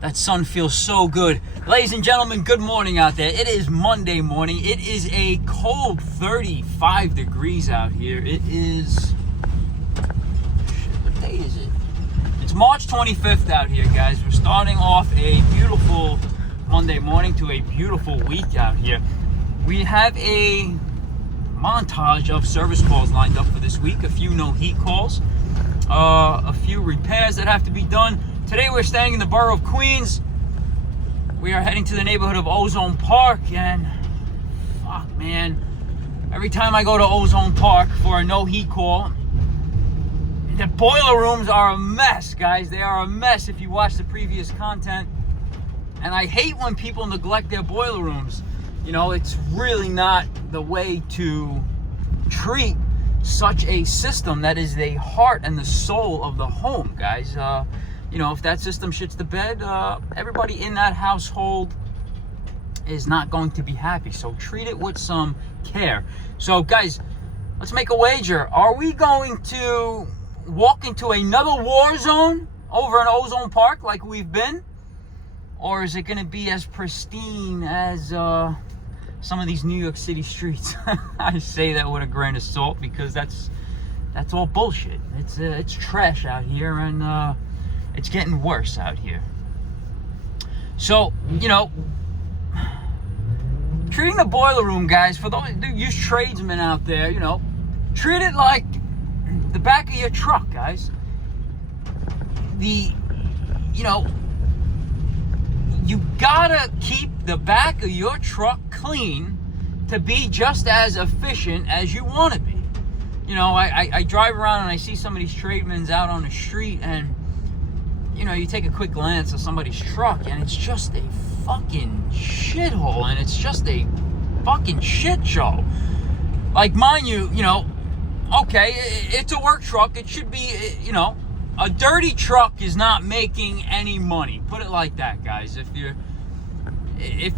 That sun feels so good. Ladies and gentlemen, good morning out there. It is Monday morning. It is a cold 35 degrees out here. It is... What day is it? It's March 25th out here, guys. We're starting off a beautiful Monday morning to a beautiful week out here. We have a montage of service calls lined up for this week. A few no heat calls. A few repairs that have to be done. Today we're staying in the borough of Queens. We are heading to the neighborhood of Ozone Park, and fuck, man, every time I go to Ozone Park for a no heat call, the boiler rooms are a mess, guys. They are a mess if you watch the previous content. And I hate when people neglect their boiler rooms. You know, it's really not the way to treat such a system that is the heart and the soul of the home, guys. You know, if that system shits the bed, everybody in that household is not going to be happy. So treat it with some care. So, guys, let's make a wager. Are we going to walk into another war zone over in Ozone Park like we've been? Or is it going to be as pristine as some of these New York City streets? I say that with a grain of salt because that's all bullshit. It's trash out here, and it's getting worse out here. So, you know, treating the boiler room, guys, for those you tradesmen out there, you know, treat it like the back of your truck, guys. You know, you gotta keep the back of your truck clean to be just as efficient as you want to be. You know, I drive around and I see some of these tradesmen out on the street, and you know, you take a quick glance at somebody's truck and it's just a fucking shithole, and it's just a fucking shit show. Like, mind you, you know, okay, it's a work truck. It should be, you know, a dirty truck is not making any money. Put it like that, guys. If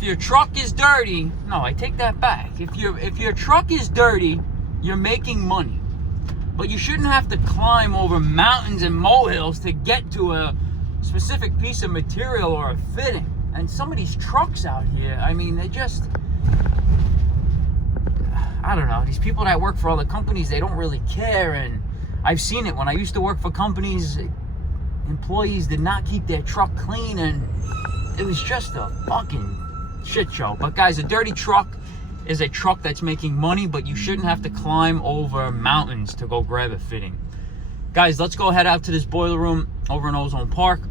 your truck is dirty, no, I take that back. If your truck is dirty, you're making money. But you shouldn't have to climb over mountains and molehills to get to a specific piece of material or a fitting. And some of these trucks out here, I mean, they just, I don't know, these people that work for other companies, they don't really care. And I've seen it when I used to work for companies. Employees did not keep their truck clean, and it was just a fucking shit show. But guys, a dirty truck is a truck that's making money, but you shouldn't have to climb over mountains to go grab a fitting. Guys, let's go head out to this boiler room over in Ozone Park.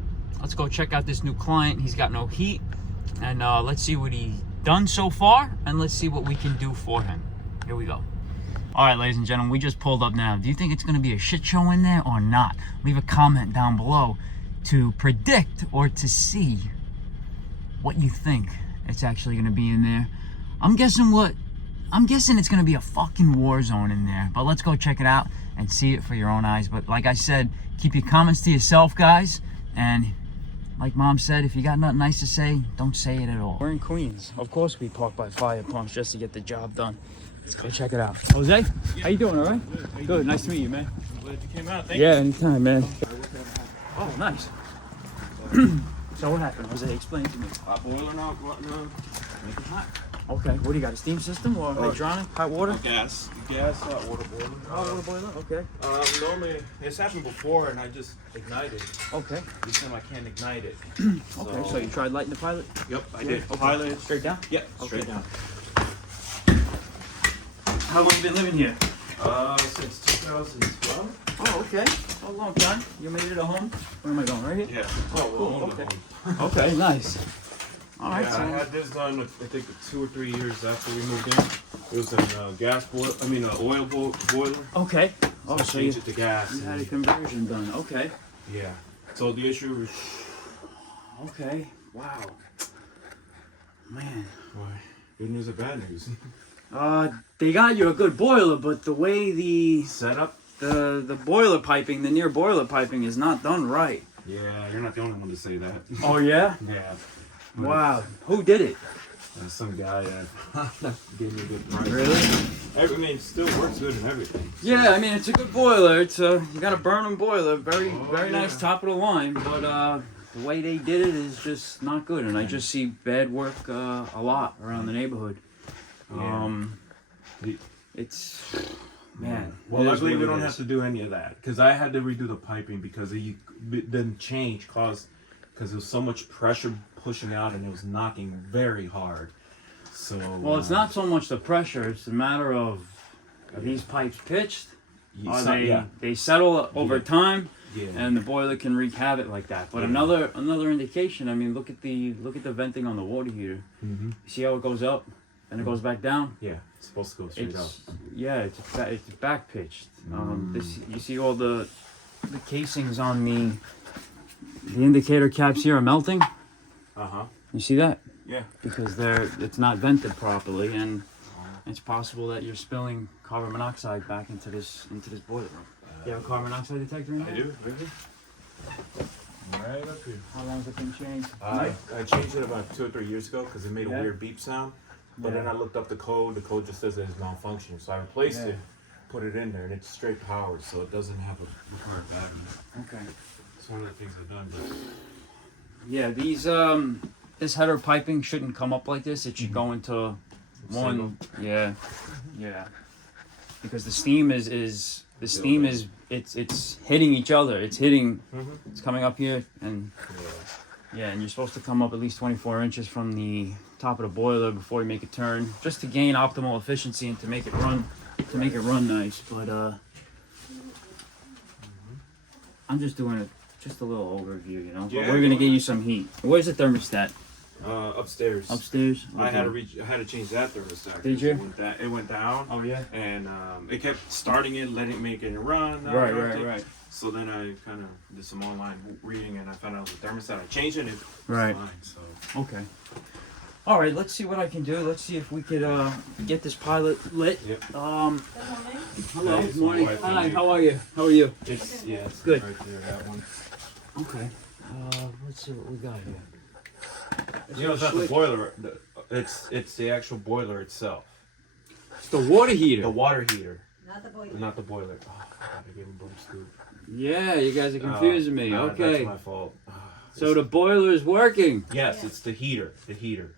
Let's go check out this new client. He's got no heat, and let's see what he's done so far, and let's see what we can do for him. Here we go. All right, ladies and gentlemen, we just pulled up now. Do you think it's going to be a shit show in there or not? Leave a comment down below to predict or to see what you think it's actually going to be in there. I'm guessing it's going to be a fucking war zone in there. But let's go check it out and see it for your own eyes. But like I said, keep your comments to yourself, guys. And like Mom said, if you got nothing nice to say, don't say it at all. We're in Queens. Of course we park by fire pumps just to get the job done. Let's go check it out. Jose, how you doing, all right? Good, nice to meet you, man. I'm glad you came out. Thank you. Anytime, man. Oh, nice. So what happened, Jose? Explain to me. Hot boiler now, make it hot. Okay, what do you got, a steam system or hydronic, hot water? Gas, hot water boiler. Hot water boiler, okay. Normally, it's happened before and I just ignite it. Okay. This time I can't ignite it. Okay, so you tried lighting the pilot? Yep, I did. Okay. Pilot. Straight down? Yeah, straight down. How long you been living here? Since 2012. Oh, okay. A long time. You made it a home? Where am I going, right here? Yeah. Oh, cool, okay. Okay, nice. All right, yeah, so I had this done, I think, 2 or 3 years after we moved in. It was a gas boiler, oil boiler. Okay. So I changed it to gas. You had a conversion done, okay. Yeah. So the issue was... Okay, wow. Man. Why? Good news or bad news? They got you a good boiler, but the way the setup, the boiler piping, the near boiler piping is not done right. Yeah, you're not the only one to say that. Oh yeah? Yeah. Wow. Who did it? Some guy that gave me a good price. Really? It still works good and everything. So. Yeah, I mean, it's a good boiler. It's you got a Burnham boiler, very nice, top of the line. But the way they did it is just not good, and I just see bad work a lot around the neighborhood. It's man. Well, luckily we don't have to do any of that because I had to redo the piping because it didn't change because there was so much pressure pushing out and it was knocking very hard. So well, it's not so much the pressure; it's a matter of are these pipes pitched? Are they settle over time? Yeah. And the boiler can wreak havoc like that. But another indication. I mean, look at the venting on the water heater. Mm-hmm. See how it goes up and it goes back down. Yeah, it's supposed to go straight up. Yeah, it's back pitched. This you see all the casings on the indicator caps here are melting. You see that? Yeah. Because it's not vented properly, and it's possible that you're spilling carbon monoxide back into this boiler. You have a carbon monoxide detector in there? I do, really. Right up here. How long has it been changed? I changed it about 2 or 3 years ago because it made a weird beep sound. But then I looked up the code. The code just says that it's malfunctioning. So I replaced it, put it in there, and it's straight powered, so it doesn't have a required battery. Okay. It's one of the things I've done. But yeah, these this header piping shouldn't come up like this. It should go into one. Yeah. Because the steam is it's hitting each other. It's hitting. It's coming up here and and you're supposed to come up at least 24 inches from the top of the boiler before you make a turn, just to gain optimal efficiency and to make it run nice. But I'm just doing just a little overview, you know. But we're gonna get you some heat. Where's the thermostat? Upstairs. Upstairs. Okay. I had to change that thermostat. Did you? It went down. Oh yeah. And it kept starting it, making it run. Right. So then I kind of did some online reading and I found out the thermostat. I changed it. It's right. fine. So. Okay. All right. Let's see what I can do. Let's see if we could get this pilot lit. Yep. Hello. Good Morning. Hi. How are you? It's good. Right there, that one. Okay. Let's see what we got here. You know, it's not the boiler. It's the actual boiler itself. It's the water heater. The water heater. Not the boiler. Not the boiler. Oh, I gave him boom scoop. Yeah, you guys are confusing me. Okay. That's my fault. So the boiler is working. Yes, it's the heater. The heater.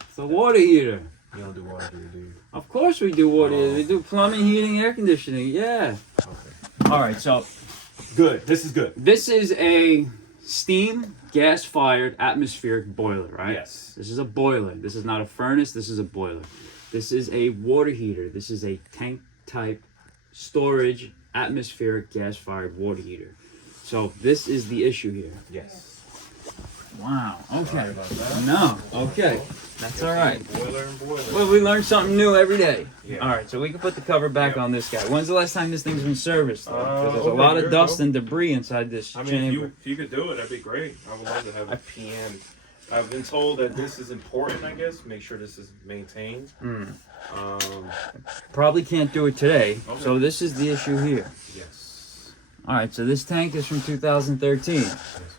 It's the water heater. You don't do water heater, do you? Of course we do water heater. We do plumbing, heating, air conditioning. Yeah. Okay. All right, so. Good. This is good. This is a steam gas-fired atmospheric boiler, right? Yes. This is a boiler. This is not a furnace. This is a boiler. This is a water heater. This is a tank-type storage atmospheric gas-fired water heater. So this is the issue here. Yes. Wow. Okay. Sorry about that. No. Okay. That's all right. Boiler and boiler. Well, we learn something new every day. Yeah. All right, so we can put the cover back on this guy. When's the last time this thing's been serviced? Because there's a over lot a of year dust ago. and debris inside this chamber. If you could do it, that'd be great. I would love to have a PM. I've been told that this is important, I guess. Make sure this is maintained. Probably can't do it today. Okay. So this is the issue here. Yes. All right, so this tank is from 2013.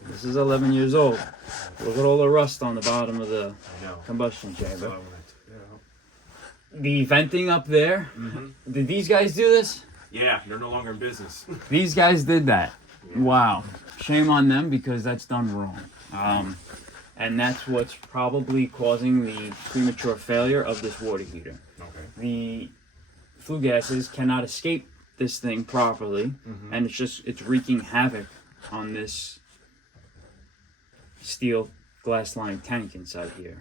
This is 11 years old. Look at all the rust on the bottom of the combustion chamber. The venting up there. Did these guys do this? Yeah, they're no longer in business. These guys did that. Wow. Shame on them because that's done wrong. And that's what's probably causing the premature failure of this water heater. Okay. The flue gases cannot escape this thing properly, and it's wreaking havoc on this steel glass lined tank inside here.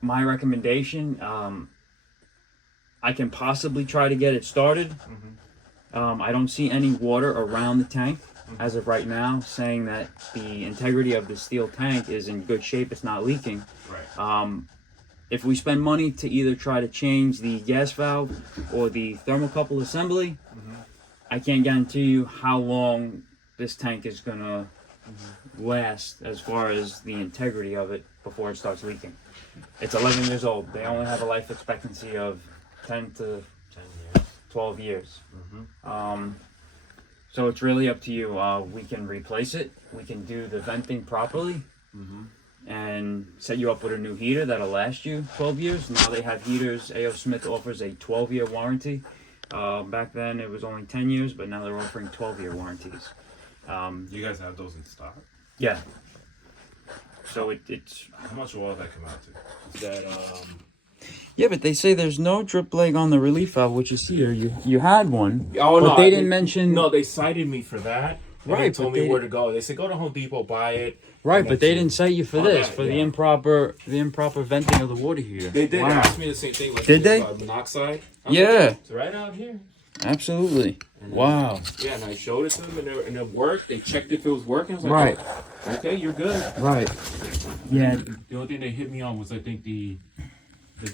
My recommendation, I can possibly try to get it started. I don't see any water around the tank as of right now, saying that the integrity of the steel tank is in good shape. It's not leaking. Right. If we spend money to either try to change the gas valve or the thermocouple assembly, I can't guarantee you how long this tank is gonna last as far as the integrity of it before it starts leaking. It's 11 years old. They only have a life expectancy of 10 to 12 years. So it's really up to you. We can replace it. We can do the venting properly and set you up with a new heater that'll last you 12 years. Now they have heaters. A.O. Smith offers a 12-year warranty. Back then it was only 10 years, but now they're offering 12-year warranties. You guys have those in stock? Yeah. So it's How much will that come out to? Is that yeah, but they say there's no drip leg on the relief valve, which is here. You had one, Oh but no, they didn't mention. No, they cited me for that. And Right, they told but me they where to go. They said go to Home Depot, buy it. Right, and but they that's didn't it. cite you for Oh, this, that, for yeah. the improper venting of the water heater. They did Wow. ask me the same thing. Like, Did they? Monoxide. I was Yeah. like, it's right out here. Absolutely. And Wow. Yeah, and I showed it to them, and it worked. They checked if it was working. I was like, Right. oh, okay, you're good. Right. Yeah. The only thing they hit me on was I think the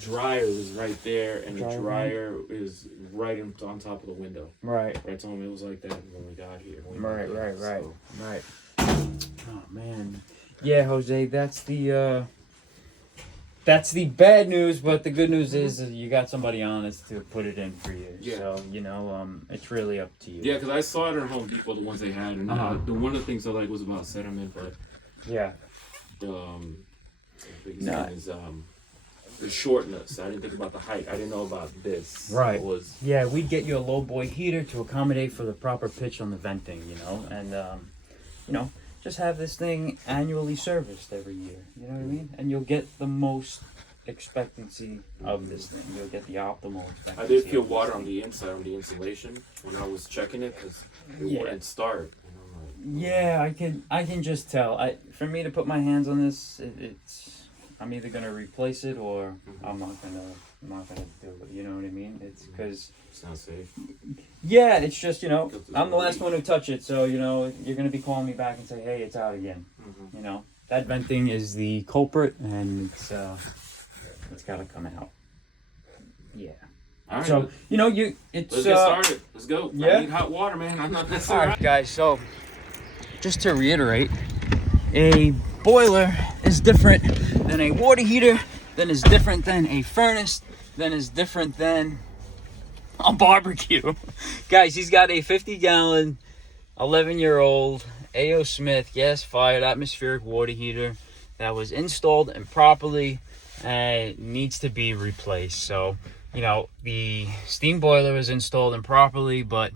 dryer was right there, and the dryer is right on top of the window. Right. I told them it was like that when we got here. Right. Right. Oh man. Yeah, Jose, that's the bad news, but the good news is you got somebody honest to put it in for you. Yeah. So, it's really up to you. Yeah, because I saw it at Home Depot, the ones they had, and the one of the things I like was about sediment, but Yeah. the biggest thing is the shortness. I didn't think about the height. I didn't know about this. Right. It was Yeah, we'd get you a low boy heater to accommodate for the proper pitch on the venting, and just have this thing annually serviced every year. You know what I mean? And you'll get the most expectancy of this thing. You'll get the optimal expectancy. I did feel water on the inside, on the insulation, when I was checking it, because it wouldn't start. And I'm like, Yeah, I can just tell. For me to put my hands on this, I'm either gonna replace it or I'm not gonna do it. You know what I mean? It's because it's not safe. yeah, it's just I'm the last one who touch it, so you're gonna be calling me back and say, hey, it's out again. That venting is the culprit, and it's gotta come out. Yeah. All right. So let's get started. Let's go. Yeah. I need hot water, man. I'm not. That's all right, guys. So just to reiterate, a boiler is different than a water heater, then is different than a furnace, then is different than a barbecue. Guys, he's got a 50-gallon, 11-year-old A.O. Smith gas-fired atmospheric water heater that was installed improperly and needs to be replaced. So, the steam boiler was installed improperly, but,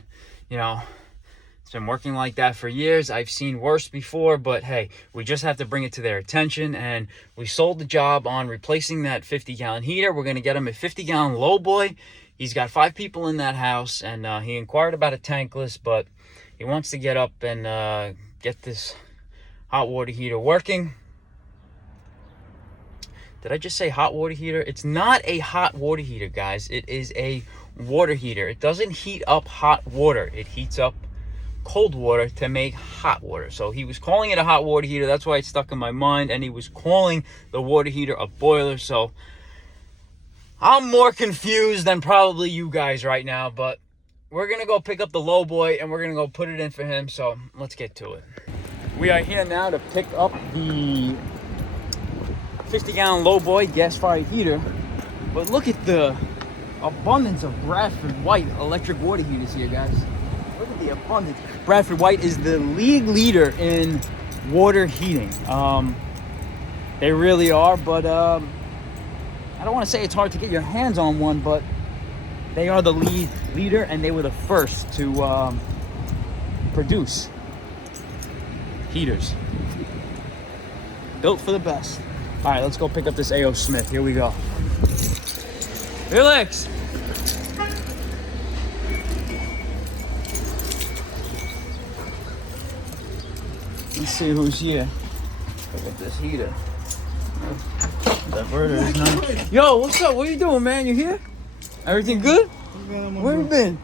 it's been working like that for years. I've seen worse before, but hey, we just have to bring it to their attention, and we sold the job on replacing that 50-gallon heater. We're going to get him a 50-gallon low boy. He's got 5 people in that house, and he inquired about a tankless, but he wants to get up and get this hot water heater working. Did I just say hot water heater? It's not a hot water heater, guys. It is a water heater. It doesn't heat up hot water. It heats up cold water to make hot water. So he was calling it a hot water heater. That's why it stuck in my mind. And he was calling the water heater a boiler. So I'm more confused than probably you guys right now. But we're going to go pick up the low boy and we're going to go put it in for him. So let's get to it. We are here now to pick up the 50-gallon low boy gas-fired heater. But look at the abundance of Bradford White electric water heaters here, guys. Look at the abundance. Bradford White is the league leader in water heating. They really are, but I don't want to say it's hard to get your hands on one, but they are the leader, and they were the first to produce heaters. Built for the best. All right, let's go pick up this A.O. Smith. Here we go. Felix! Let's see who's here. Look at this heater. Diverter is nice. Yo, what's up? What are you doing, man? You here? Everything good? Where you been?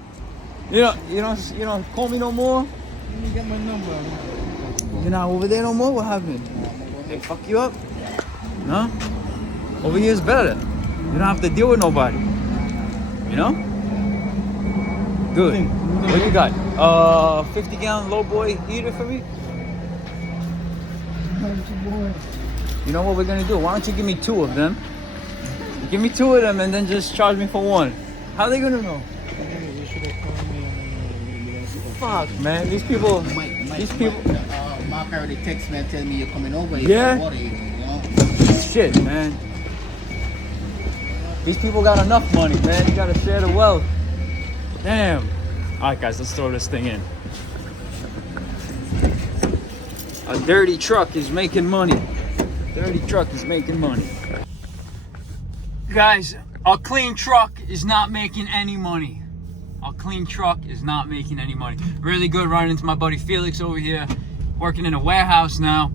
You don't call me no more? Let me get my number. You're not over there no more? What happened? They fuck you up? No? Over here is better. You don't have to deal with nobody. You know? Good. What you got? 50-gallon low boy heater for me? You know what we're gonna do? Why don't you give me 2 of them? Give me 2 of them and then just charge me for 1. How are they gonna know? You should have called me. Fuck, man. These people. Mark already texted me and tell me you're coming over. Yeah? Water, you know? Shit, man. These people got enough money, man. You gotta share the wealth. Damn. All right, guys. Let's throw this thing in. A dirty truck is making money. Dirty truck is making money. Guys, a clean truck is not making any money. A clean truck is not making any money. Really good running into my buddy Felix over here, working in a warehouse now.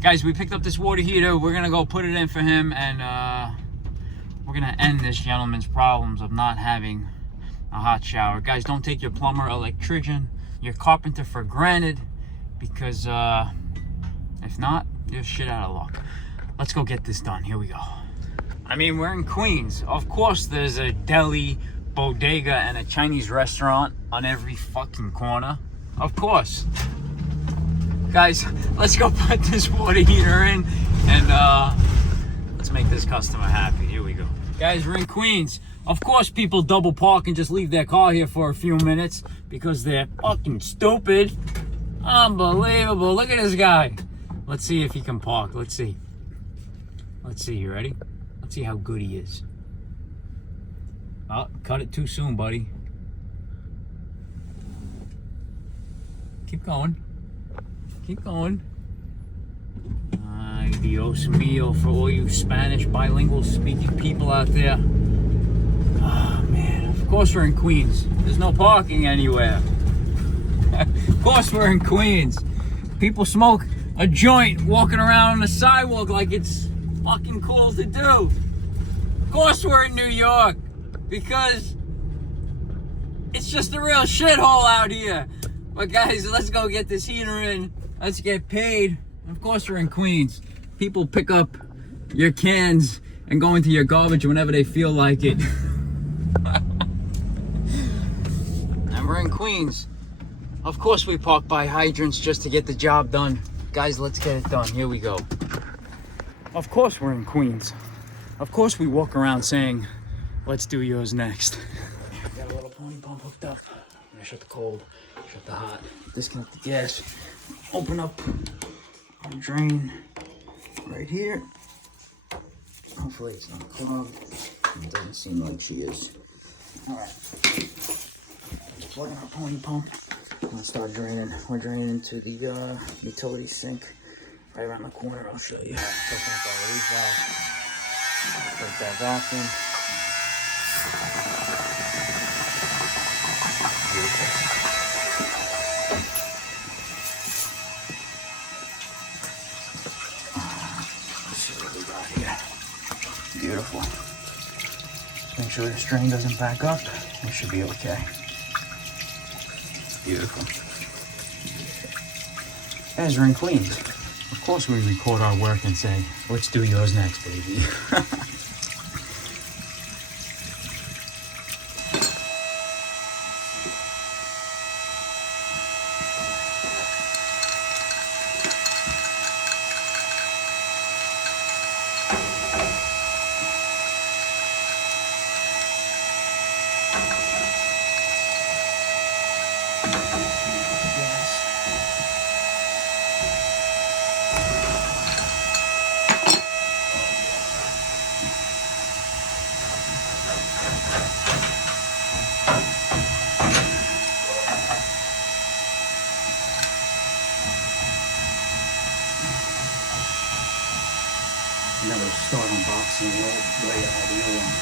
Guys, we picked up this water heater. We're gonna go put it in for him, and we're gonna end this gentleman's problems of not having a hot shower. Guys, don't take your plumber, electrician, your carpenter for granted, because if not, you're shit out of luck. Let's go get this done. Here we go. I mean, we're in Queens. Of course, there's a deli, bodega, and a Chinese restaurant on every fucking corner. Of course. Guys, let's go put this water heater in, and let's make this customer happy. Here we go. Guys, we're in Queens. Of course, people double park and just leave their car here for a few minutes because they're fucking stupid. Unbelievable. Look at this guy. Let's see if he can park. Let's see. Let's see. You ready? Let's see how good he is. Oh, cut it too soon, buddy. Keep going. Keep going. Ay, Dios mío, for all you Spanish bilingual speaking people out there. Oh, man. Of course we're in Queens. There's no parking anywhere. Of course we're in Queens. People smoke a joint walking around on the sidewalk like it's fucking cool to do. Of course we're in New York, because it's just a real shithole out here. But guys, let's go get this heater in. Let's get paid. Of course we're in Queens. People pick up your cans and go into your garbage whenever they feel like it. And we're in Queens. Of course we park by hydrants just to get the job done. Guys, let's get it done. Here we go. Of course we're in Queens. Of course we walk around saying, let's do yours next. Got a little pony pump hooked up. I'm gonna shut the cold, shut the hot, disconnect the gas, open up our drain right here. Hopefully it's not clogged. It doesn't seem like she is. Alright. Plug in our pony pump. Let's start draining. We're draining into the utility sink right around the corner. I'll show you. Open up our release valve. Break that vacuum. Beautiful. Let's see what we got here. Beautiful. Make sure the drain doesn't back up. We should be okay. Beautiful. Guys, we're in Queens. Of course we record our work and say, let's do yours next, baby. Now we'll start unboxing the old way out of the new one.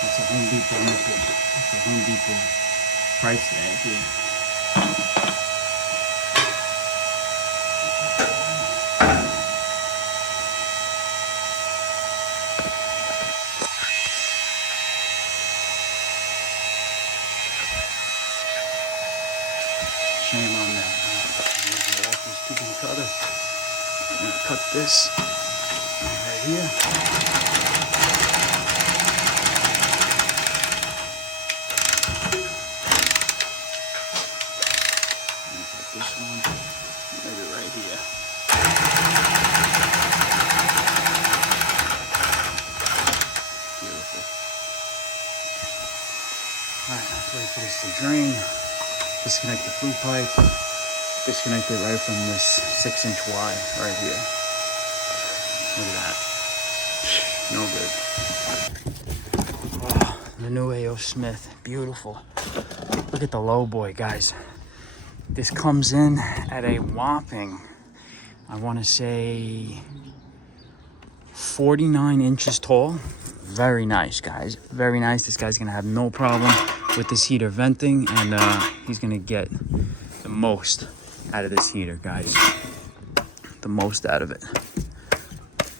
That's a Home Depot nickel. That's a Home Depot price tag here. Shame on that. Use the Walker's tubing cutter. I'm gonna cut this right here. wait for this to drain. Disconnect the flue pipe. Disconnect it right from this 6-inch Y right here. Look at that. No good. Oh, the new A.O. Smith. Beautiful. Look at the low boy, guys. This comes in at a whopping, I want to say, 49 inches tall. Very nice, guys. Very nice. This guy's gonna have no problem with this heater venting, and he's gonna get the most out of this heater, guys. The most out of it.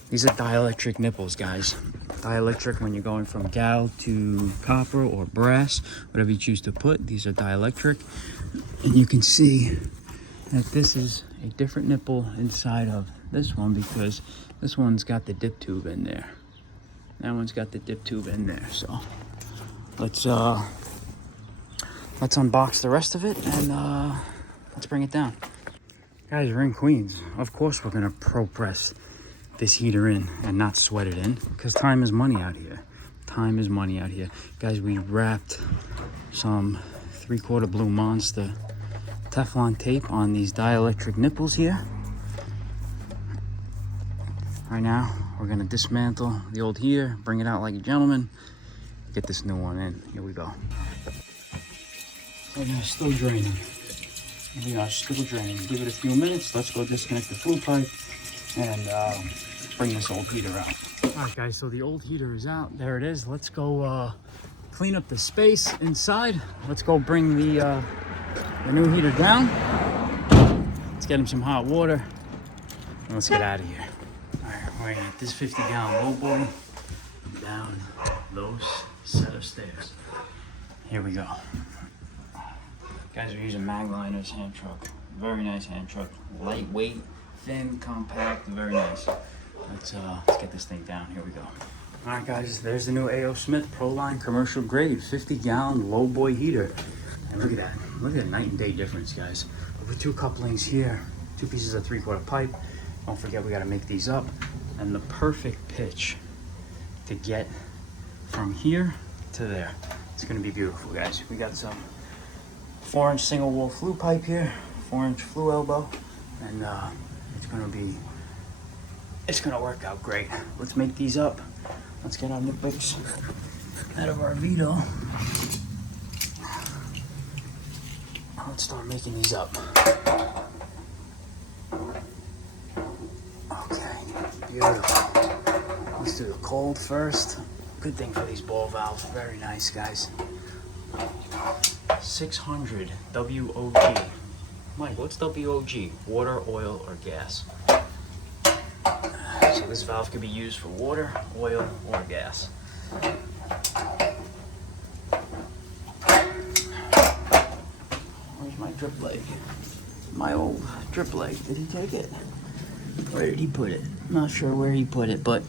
These are dielectric nipples, guys. Dielectric when you're going from gal to copper or brass, whatever you choose to put. These are dielectric. And you can see that this is a different nipple inside of this one because this one's got the dip tube in there. That one's got the dip tube in there. So let's unbox the rest of it and let's bring it down. Guys, we're in Queens. Of course we're gonna pro press this heater in and not sweat it in because time is money out here. Time is money out here. Guys, we wrapped some 3/4 Blue Monster Teflon tape on these dielectric nipples here. Right now, we're gonna dismantle the old heater, bring it out like a gentleman, get this new one in. Here we go. So yeah, still draining. We are still draining. Give it a few minutes. Let's go disconnect the flue pipe and bring this old heater out. All right, guys, so the old heater is out. There it is. Let's go clean up the space inside. Let's go bring the new heater down. Let's get him some hot water and let's get out of here. All right, we're gonna get this 50-gallon low boy down those set of stairs. Here we go. Guys, we're using Magliner's hand truck. Very nice hand truck. Lightweight, thin, compact, very nice. Let's get this thing down. Here we go. All right, guys, there's the new A.O. Smith Proline commercial grade 50-gallon low boy heater. And look at that. Look at the night and day difference, guys. With 2 couplings here, 2 pieces of 3/4 pipe. Don't forget we gotta make these up. And the perfect pitch to get from here to there. It's gonna be beautiful, guys. We got some 4-inch single wall flue pipe here, 4-inch flue elbow, and it's gonna work out great. Let's make these up. Let's get our nitpicks out of our Vito. Let's start making these up. Okay, beautiful. Let's do the cold first. Good thing for these ball valves. Very nice, guys. 600 WOG. Mike, what's WOG? Water, oil, or gas? So this valve could be used for water, oil, or gas. Where's my drip leg? My old drip leg. Did he take it? Where did he put it? I'm not sure where he put it, but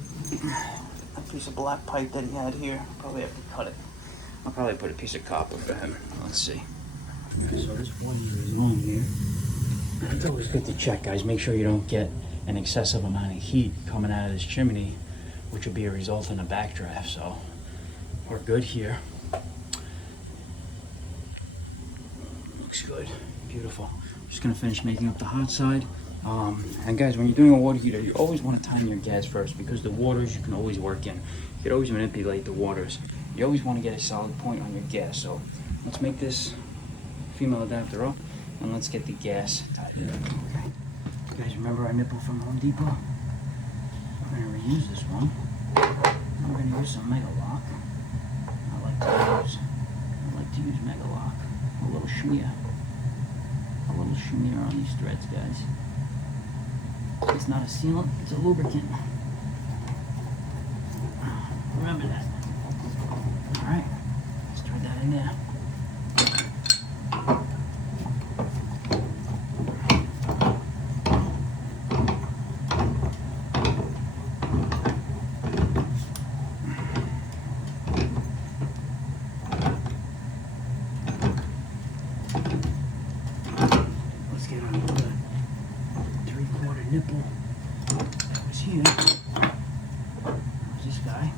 a piece of black pipe that he had here. Probably have to cut it. I'll probably put a piece of copper for him. Let's see. Okay, so this 1 year is on here. It's always good to check, guys. Make sure you don't get an excessive amount of heat coming out of this chimney, which will be a result in a backdraft. So we're good here. Looks good. Beautiful. Just gonna finish making up the hot side. And guys, when you're doing a water heater, you always want to time your gas first because the waters you can always work in. You can always manipulate the waters. You always want to get a solid point on your gas. So let's make this female adapter up and let's get the gas tightened. Okay. You guys remember our nipple from Home Depot? We're gonna reuse this one. I'm gonna use some Mega Lock. I like to use Mega Lock. A little schmear on these threads, guys. It's not a sealant, it's a lubricant. Remember that. Alright, let's thread that in there. Let's get on the 3/4 nipple that was here. There's this guy.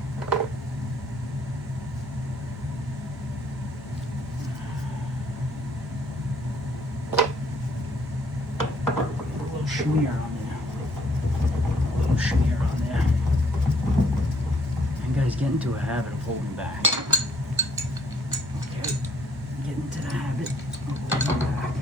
little smear on there. A little smear on there. And guys, get into a habit of holding back. Okay, get into the habit of holding back.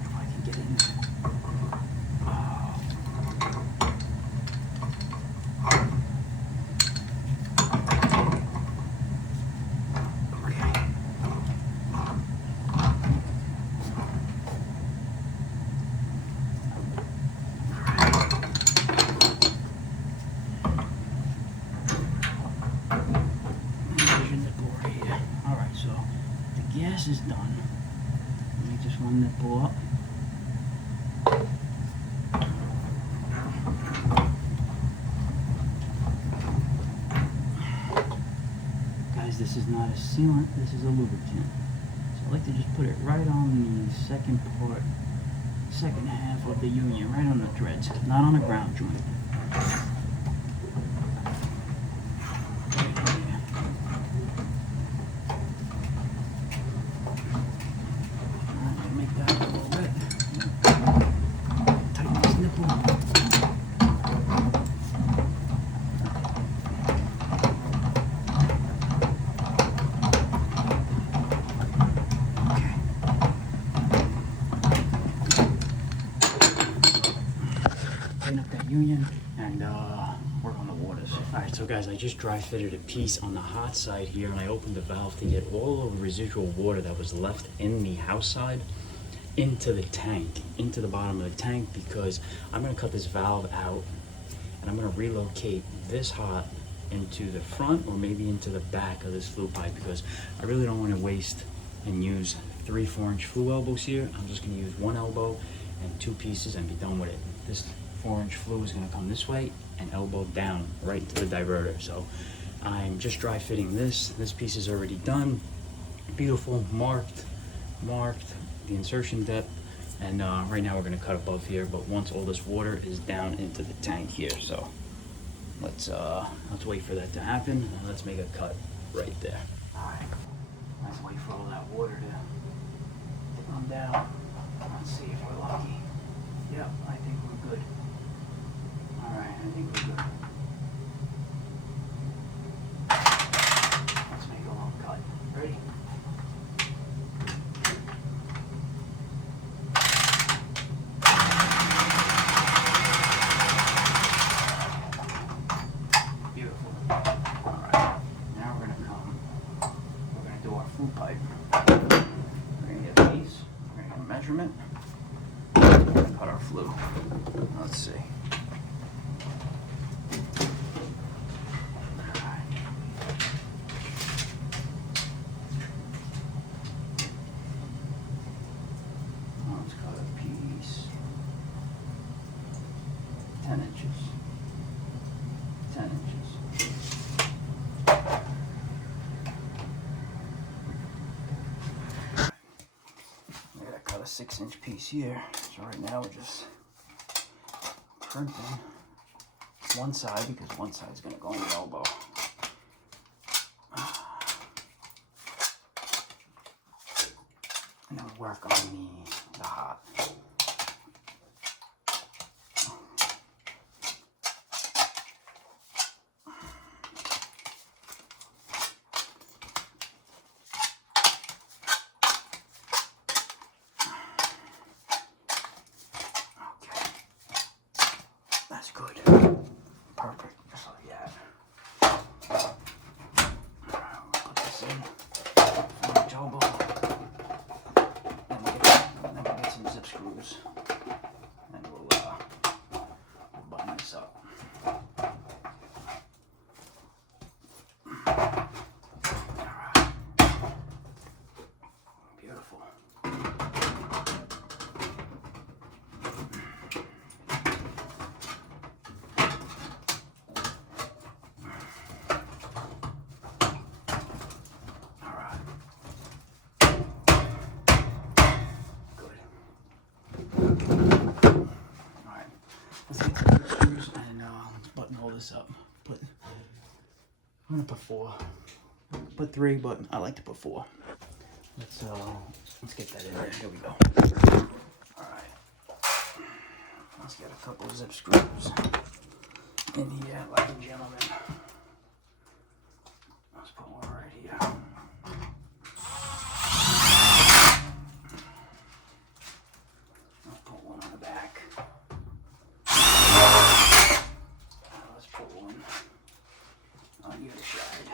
If I can get in there. Oh. Gas is done. Let me just one nipple up. Guys, this is not a sealant, this is a lubricant. So I like to just put it right on the second half of the union, right on the threads, not on the ground joint. Up that union and work on the waters. Alright, so guys, I just dry fitted a piece on the hot side here, and I opened the valve to get all of the residual water that was left in the house side into the tank, into the bottom of the tank, because I'm going to cut this valve out and I'm going to relocate this hot into the front or maybe into the back of this flue pipe, because I really don't want to waste and use 3 4-inch flue elbows here. I'm just going to use 1 elbow and 2 pieces and be done with it. This 4-inch flue is going to come this way and elbow down right into the diverter. So I'm just dry fitting this. This piece is already done. Beautiful, marked the insertion depth, and right now we're going to cut above here, but once all this water is down into the tank here. So let's wait for that to happen, and let's make a cut right there. All right, let's wait for all that water to come down. Let's see if we're lucky. Yep, I think we're good. Alright, I think we're good. Let's make a long cut. Ready? Beautiful. Alright, now we're gonna do our flue pipe. We're gonna get a piece, we're gonna get a measurement. Cut our flue. Let's see. Let's cut a piece. 10 inches. 10 inches. I gotta cut a 6-inch piece here. So right now we're just crimping one side, because one side is going to go in the elbow. And then we'll work on the hot. That's good. Perfect. Just like that. Alright, we'll put this in. 4-inch elbow. Then we'll get some zip screws. And we'll button this up. Alright. Beautiful. Alright, let's get the screws and let's button all this up. I'm gonna put 4 Put 3, but I like to put 4. Let's get that in there. Here we go. All right. Let's get a couple zip screws in here, like a gentleman. Let's put one right here. Let's put one on the back. Let's put one on the other side.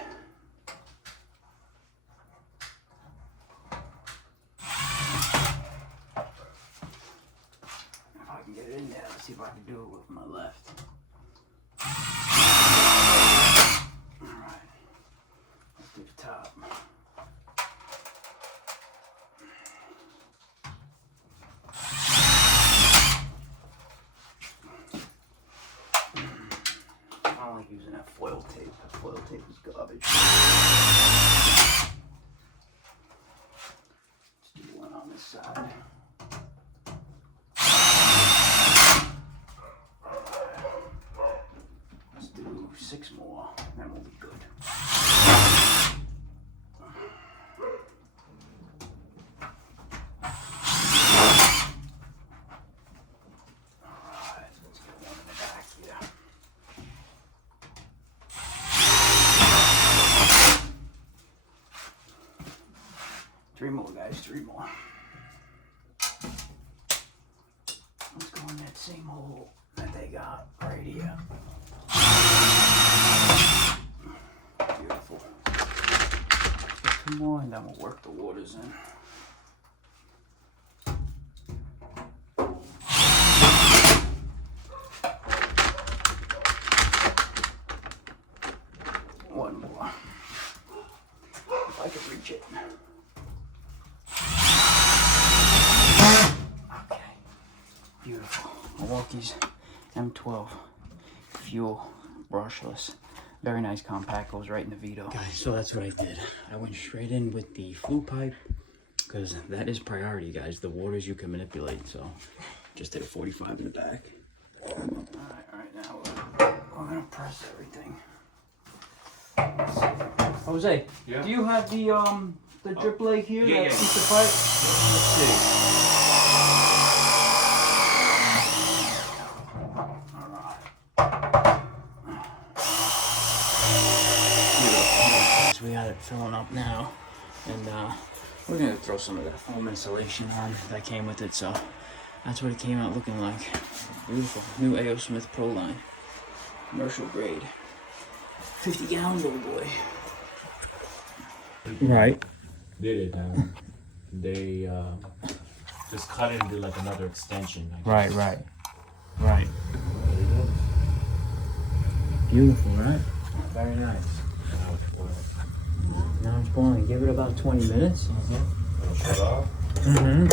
If I can get it in there, let's see if I can do it with my left. Alright, let's do the top. I don't like using that foil tape. That foil tape is garbage. Let's do one on this side. Let's do 6 more, then we'll be good. Alright, let's get one in the back here. 3 more, guys, 3 more. Let's go in that same hole that they got right here. Beautiful. Let's get 2 more and then we'll work the waters in. One more. If I could reach it. Okay. Beautiful. Milwaukee's M12 fuel brushless. Very nice compact, goes right in the Vito. Guys, so that's what I did. I went straight in with the flue pipe because that is priority, guys. The waters you can manipulate, so just did a 45 in the back. All right, now we're gonna press everything. Jose, Yeah? do you have the drip leg here? Yeah, that yeah. piece of pipe? Let's see. So we got it filling up now, and we're gonna throw some of that foam insulation on that came with it. So that's what it came out looking like. Beautiful new A.O. Smith Pro line, commercial grade, 50-gallon little boy. Right. Did it. They just cut it and did like another extension. Right. Beautiful, right? Very nice. Now it's boiling. Give it about 20 minutes. Shut off.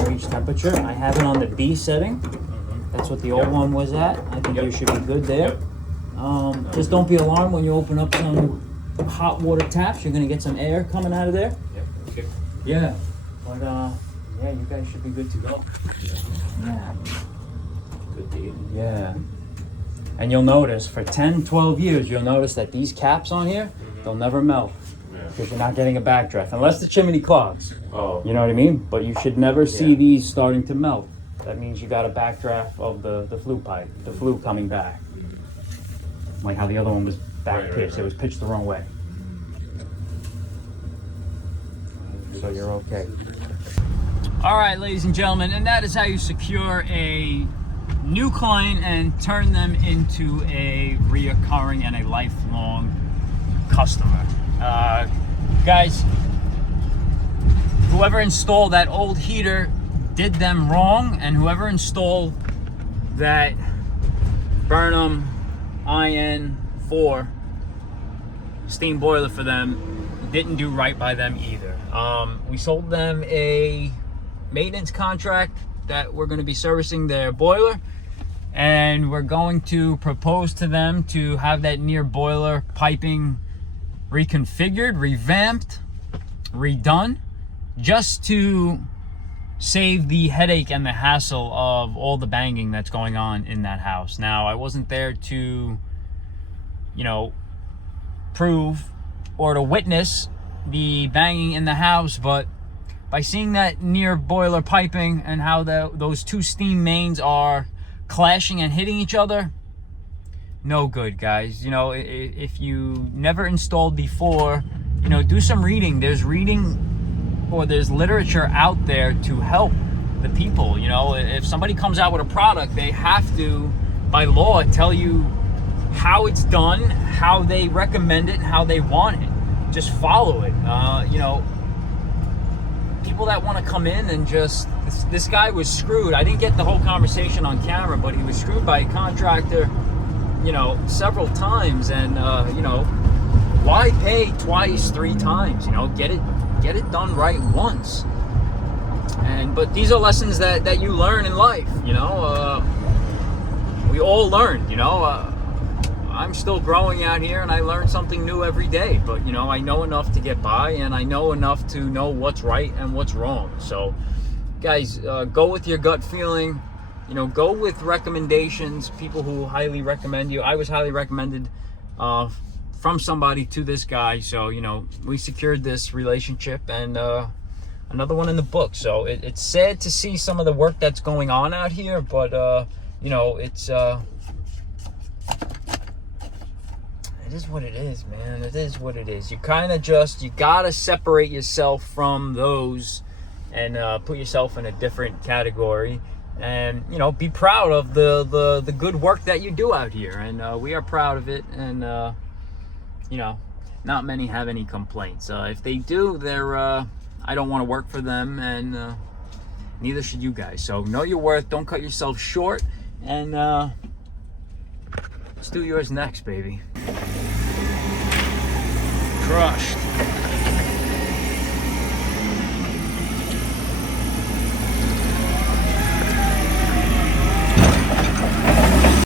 Reach temperature. I have it on the B setting. That's what the old one was at. I think you should be good there. Just don't be alarmed when you open up some hot water taps. You're gonna get some air coming out of there. Okay. Yeah. But yeah, you guys should be good to go. Yeah. Good deal. Yeah. And you'll notice for 10, 12 years, you'll notice that these caps on here, they'll never melt. Because you're not getting a backdraft, unless the chimney clogs. Oh. You know what I mean? But you should never see these starting to melt. That means you got a backdraft of the flue pipe, the flue coming back. Like how the other one was back pitched. It was pitched the wrong way. So you're okay. All right, ladies and gentlemen, and that is how you secure a new client and turn them into a reoccurring and a lifelong customer. Guys, whoever installed that old heater did them wrong, and whoever installed that Burnham IN4 steam boiler for them didn't do right by them either. We sold them a maintenance contract that we're going to be servicing their boiler, and we're going to propose to them to have that near boiler piping reconfigured, revamped, redone, just to save the headache and the hassle of all the banging that's going on in that house. Now, I wasn't there to, prove or to witness the banging in the house, but by seeing that near boiler piping and how those two steam mains are clashing and hitting each other, no good, guys. You know, if you never installed before, you know, do some reading. There's literature out there to help the people. You know, if somebody comes out with a product, they have to, by law, tell you how it's done, how they recommend it, and how they want it. Just follow it. You know, people that want to come in and just, this guy was screwed. I didn't get the whole conversation on camera, but he was screwed by a contractor, you know, several times. And you know, why pay twice, 3 times? You know, get it done right once. But these are lessons that you learn in life. You know, we all learn. You know, I'm still growing out here, and I learn something new every day. But you know, I know enough to get by, and I know enough to know what's right and what's wrong. So, guys, go with your gut feeling. You know, go with recommendations, people who highly recommend you. I was highly recommended from somebody to this guy. So, you know, we secured this relationship, and another one in the book. So it's sad to see some of the work that's going on out here, but you know, it is what it is, man. It is what it is. You kind of you gotta separate yourself from those and put yourself in a different category, and you know, be proud of the good work that you do out here. And we are proud of it. And you know, not many have any complaints. If they do, they're I don't want to work for them, and neither should you guys. So know your worth. Don't cut yourself short. And let's do yours next, baby. Crushed.